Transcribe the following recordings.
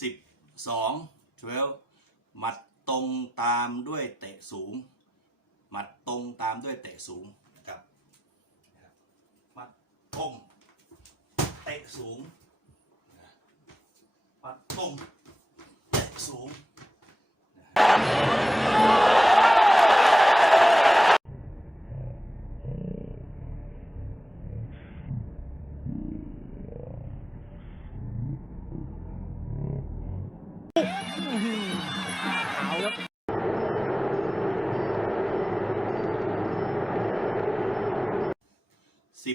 สิบสองทเวลหมัดตรงตามด้วยเตะสูง หมัดตรงตามด้วยเตะสูงนะครับหมัดตรงเตะสูงหมัดตรงเตะสูง สิ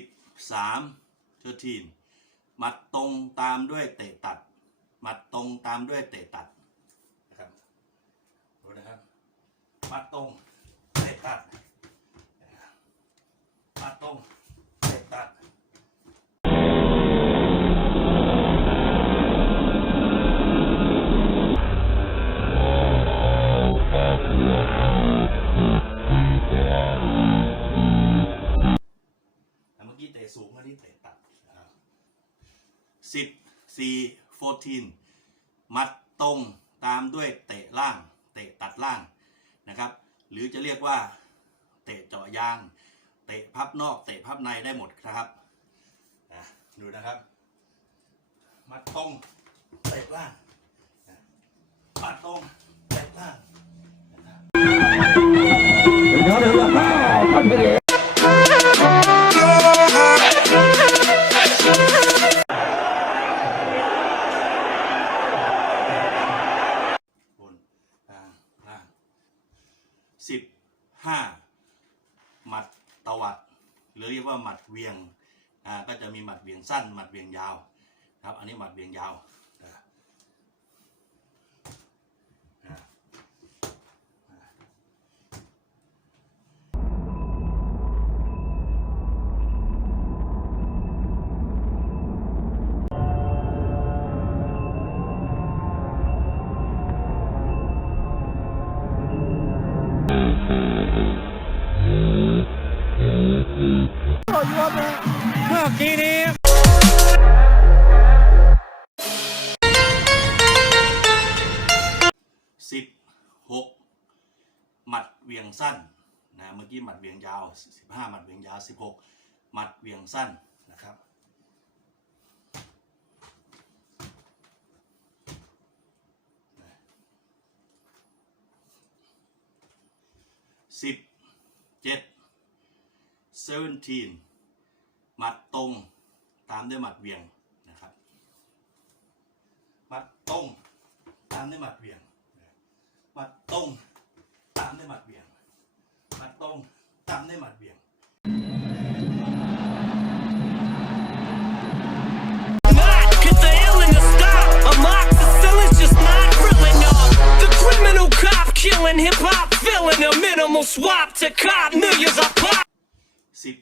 บสามเทอร์ทีนหมัดตรงตามด้วยเตะตัด หมัดตรงตามด้วยเตะตัดนะครับดูนะครับหมัดตรงเตะตัด 10 4 14 มัดตรงตามด้วยเตะล่าง เตะตัดล่างนะครับ หรือจะเรียกว่าเตะเจาะยาง เตะพับนอก เตะพับในได้หมดครับดูนะครับ มัดตรงเตะล่างมัดตรงเตะล่างเดี๋ยวเดี๋ยวเดี๋ยว ห้าหมัดตวัด หรือเรียกว่าหมัดเวียงก็จะมีหมัดเวียงสั้นหมัดเวียงยาวครับ อันนี้หมัดเวียงยาว สิบหกหมัดเวียงสั้นนะเมื่อกี้หมัดเวียงยาวสิบห้าหมัดเวียงยาวสิบหกหมัดเวียงสั้นนะครับ สิบเจ็ด seventeen หมัดตรงตามด้วยหมัดเวียงนะครับหมัดตรงตามด้วยหมัดเวียงหมัดตรงตามด้วยหมัดเวียงหมัดตรงตามด้วยหมัดเวียง a minimal swap to cop millions of pop. สิบ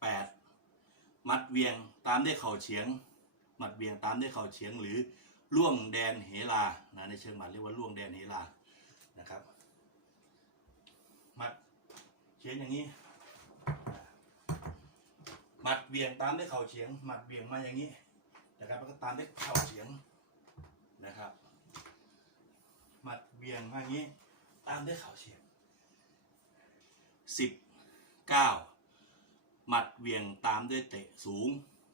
แปดมัดเวียงตามด้วยเข่าเฉียง มัดเวียงตามด้วยเข่าเฉียง หรือล่วงแดนเหลานะในเชิงหมัดเรียกว่าล่วงแดนเหลานะครับ มัดเฉียงอย่างนี้หมัดเวียงตามด้วยเข่าเฉียงหมัดเวียงมาอย่างนี้นะครับแล้วก็ตามด้วยเข่าเฉียงนะครับหมัดเวียงมาอย่างนี้ ตามด้วยเข่าเฉียง สิบ9หมัดเวียงตามด้วยเตะสูง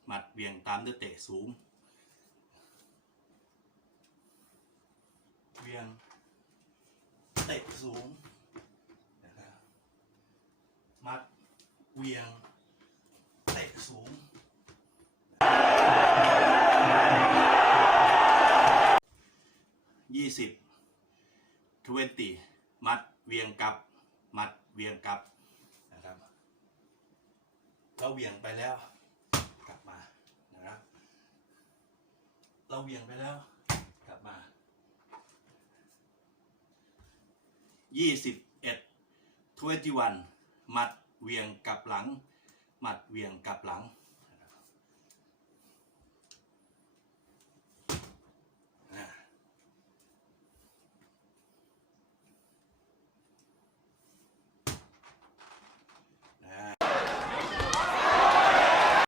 หมัดเวียงตามด้วยเตะสูง เวียงเตะสูงหมัดเวียงเตะสูงยี่สิบทเวนตี้มัดเวียงกับ หมัดเวียงกลับนะครับเราเวียงไปแล้ว กลับมานะครับ เราเวียงไปแล้ว กลับมายี่สิบเอ็ดทเวนตี้วันมัดเวียงกลับหลัง หมัดเวียงกลับหลัง